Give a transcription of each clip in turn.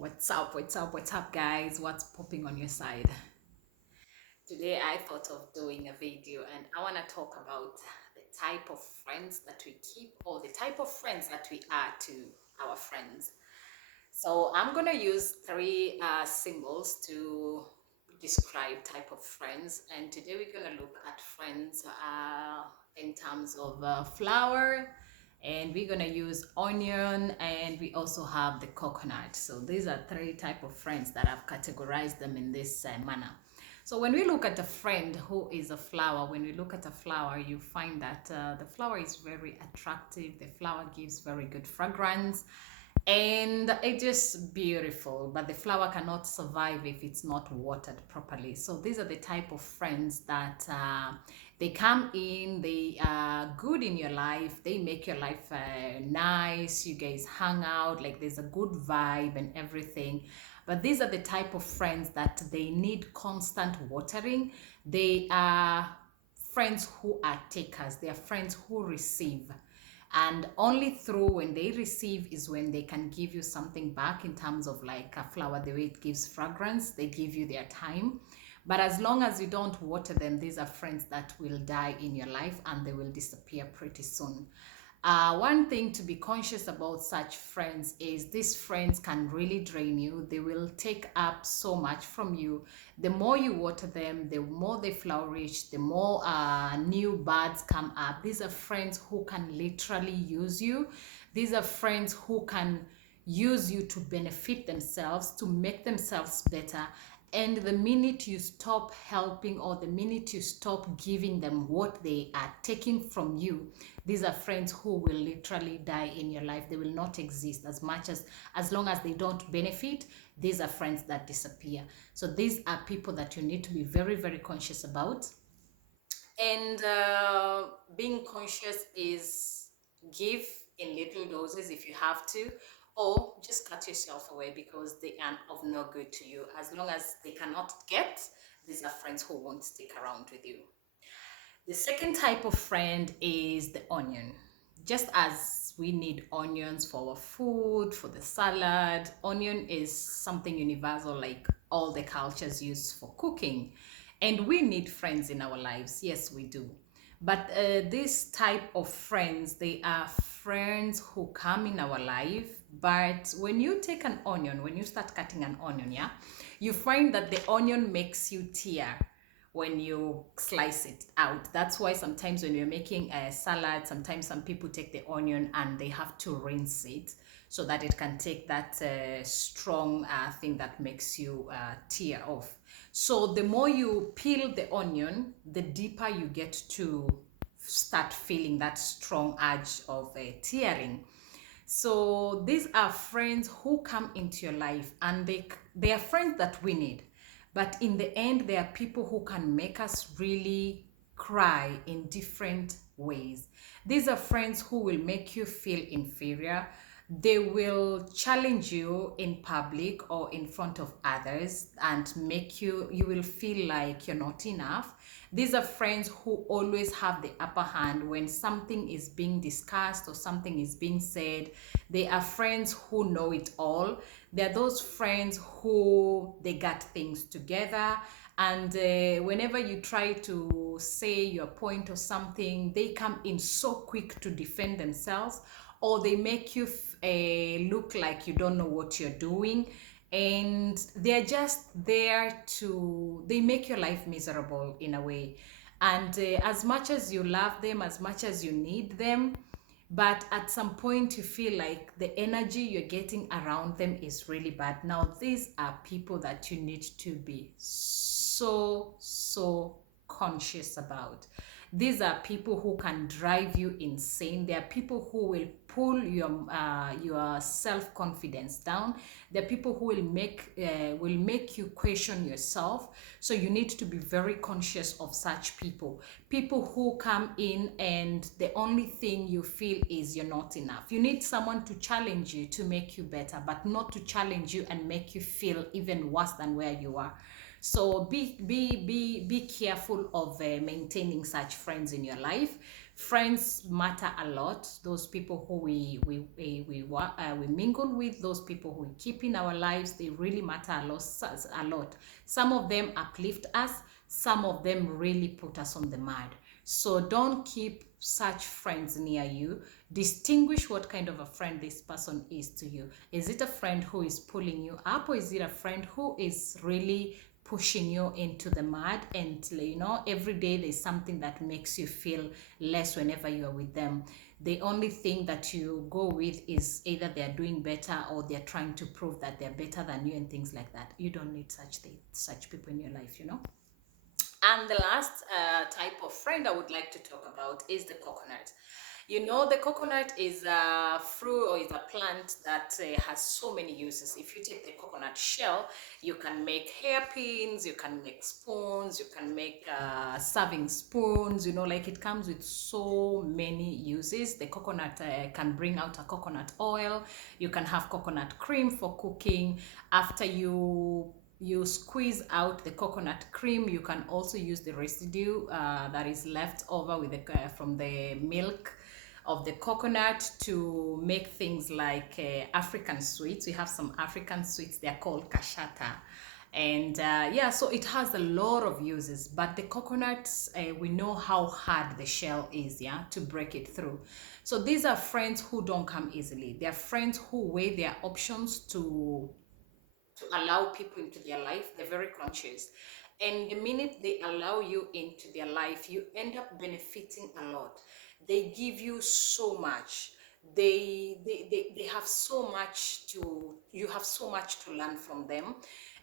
What's up, guys? What's popping on your side? Today, I thought of doing a video and I want to talk about the type of friends that we keep or the type of friends that we are to our friends. So, I'm going to use three symbols to describe type of friends. And today, we're going to look at friends in terms of flower, and we're gonna use onion, and we also have the coconut. So these are three type of friends that I've categorized them in this manner. So when we look at a friend who is a flower, when we look at a flower, you find that the flower is very attractive. The flower gives very good fragrance and it's just beautiful, but the flower cannot survive if it's not watered properly. So these are the type of friends that they come in, they are good in your life, they make your life nice, you guys hang out, like there's a good vibe and everything. But these are the type of friends that they need constant watering. They are friends who are takers, they are friends who receive, and only through when they receive is when they can give you something back, in terms of like a flower, the way it gives fragrance, they give you their time. But as long as you don't water them, these are friends that will die in your life and they will disappear pretty soon. One thing to be conscious about such friends is these friends can really drain you. They will take up so much from you. The more you water them, the more they flourish, the more new buds come up. These are friends who can literally use you. These are friends who can use you to benefit themselves, to make themselves better. And the minute you stop helping, or the minute you stop giving them what they are taking from you, these are friends who will literally die in your life. They will not exist as long as they don't benefit. These are friends that disappear. So these are people that you need to be very, very conscious about. And being conscious is give in little doses if you have to, or just cut yourself away because they are of no good to you. As long as they cannot get, these are friends who won't stick around with you. The second type of friend is the onion. Just as we need onions for our food, for the salad, onion is something universal, like all the cultures use for cooking. And we need friends in our lives. Yes, we do. But this type of friends, they are friends who come in our life. But when you take an onion, when you start cutting an onion, yeah, you find that the onion makes you tear when you slice it out. That's why sometimes when you're making a salad, sometimes some people take the onion and they have to rinse it so that it can take that strong thing that makes you tear off. So the more you peel the onion, the deeper you get to start feeling that strong urge of tearing. So these are friends who come into your life, and they are friends that we need. But in the end, they are people who can make us really cry in different ways. These are friends who will make you feel inferior. They will challenge you in public or in front of others and make you will feel like you're not enough. These are friends who always have the upper hand when something is being discussed or something is being said. They are friends who know it all. They're those friends who they got things together, and whenever you try to say your point or something, they come in so quick to defend themselves, or they make you look like you don't know what you're doing, and they're just there to they make your life miserable in a way. And as much as you love them, as much as you need them, but at some point you feel like the energy you're getting around them is really bad. Now these are people that you need to be so conscious about. These are people who can drive you insane. They are people who will pull your self-confidence down. They're people who will make you question yourself. So you need to be very conscious of such people. People who come in and the only thing you feel is you're not enough. You need someone to challenge you to make you better, but not to challenge you and make you feel even worse than where you are. So be careful of maintaining such friends in your life. Friends matter a lot. Those people who we mingle with, those people who we keep in our lives, they really matter a lot. Some of them uplift us, some of them really put us on the mud. So don't keep such friends near you. Distinguish what kind of a friend this person is to you. Is it a friend who is pulling you up, or is it a friend who is really pushing you into the mud, and every day there's something that makes you feel less whenever you are with them? The only thing that you go with is either they're doing better or they're trying to prove that they're better than you and things like that. You don't need such people in your life. And the last type of friend I would like to talk about is the coconut. The coconut is a fruit, or is a plant that has so many uses. If you take the coconut shell, you can make hairpins, you can make spoons, you can make serving spoons. Like, it comes with so many uses. The coconut can bring out a coconut oil. You can have coconut cream for cooking. After you squeeze out the coconut cream, you can also use the residue that is left over with from the milk of the coconut to make things like African sweets. We have some African sweets, they're called kashata. And yeah, so it has a lot of uses. But the coconuts, we know how hard the shell is, yeah, to break it through. So these are friends who don't come easily. They're friends who weigh their options to allow people into their life. They're very conscious, and the minute they allow you into their life, you end up benefiting a lot. They give you so much. They have so much to you have so much to learn from them.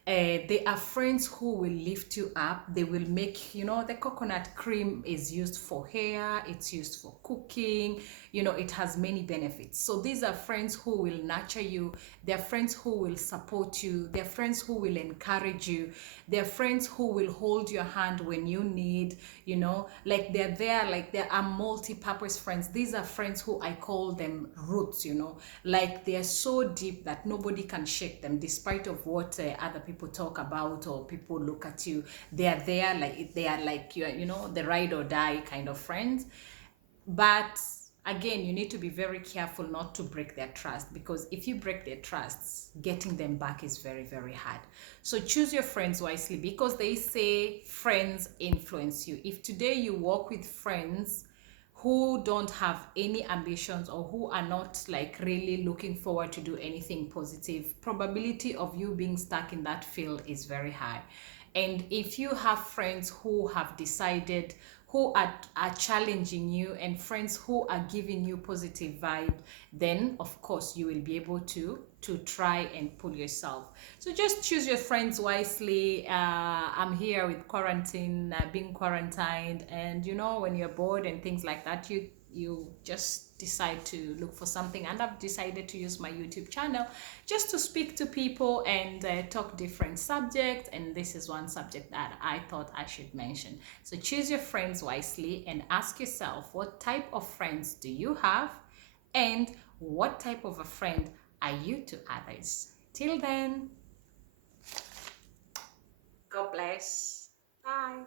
They are friends who will lift you up. They will make, the coconut cream is used for hair, it's used for cooking, it has many benefits. So these are friends who will nurture you. They're friends who will support you. They're friends who will encourage you. They're friends who will hold your hand when you need, like they're there, like they are multi-purpose friends. These are friends who I call them roots, like they're so deep that nobody can shake them, despite of what other people talk about or people look at you. They are there, like they are like the ride or die kind of friends. But again, you need to be very careful not to break their trust, because if you break their trusts, getting them back is very, very hard. So choose your friends wisely, because they say friends influence you. If today you walk with friends who don't have any ambitions, or who are not like really looking forward to do anything positive, probability of you being stuck in that field is very high. And if you have friends who have decided, who are challenging you, and friends who are giving you positive vibe, then of course you will be able to try and pull yourself. So just choose your friends wisely. I'm here with quarantine, being quarantined, and when you're bored and things like that, you just decide to look for something. And I've decided to use my YouTube channel just to speak to people and talk different subjects, and this is one subject that I thought I should mention. So choose your friends wisely and ask yourself, what type of friends do you have, and what type of a friend are you to others? Till then, God bless. Bye.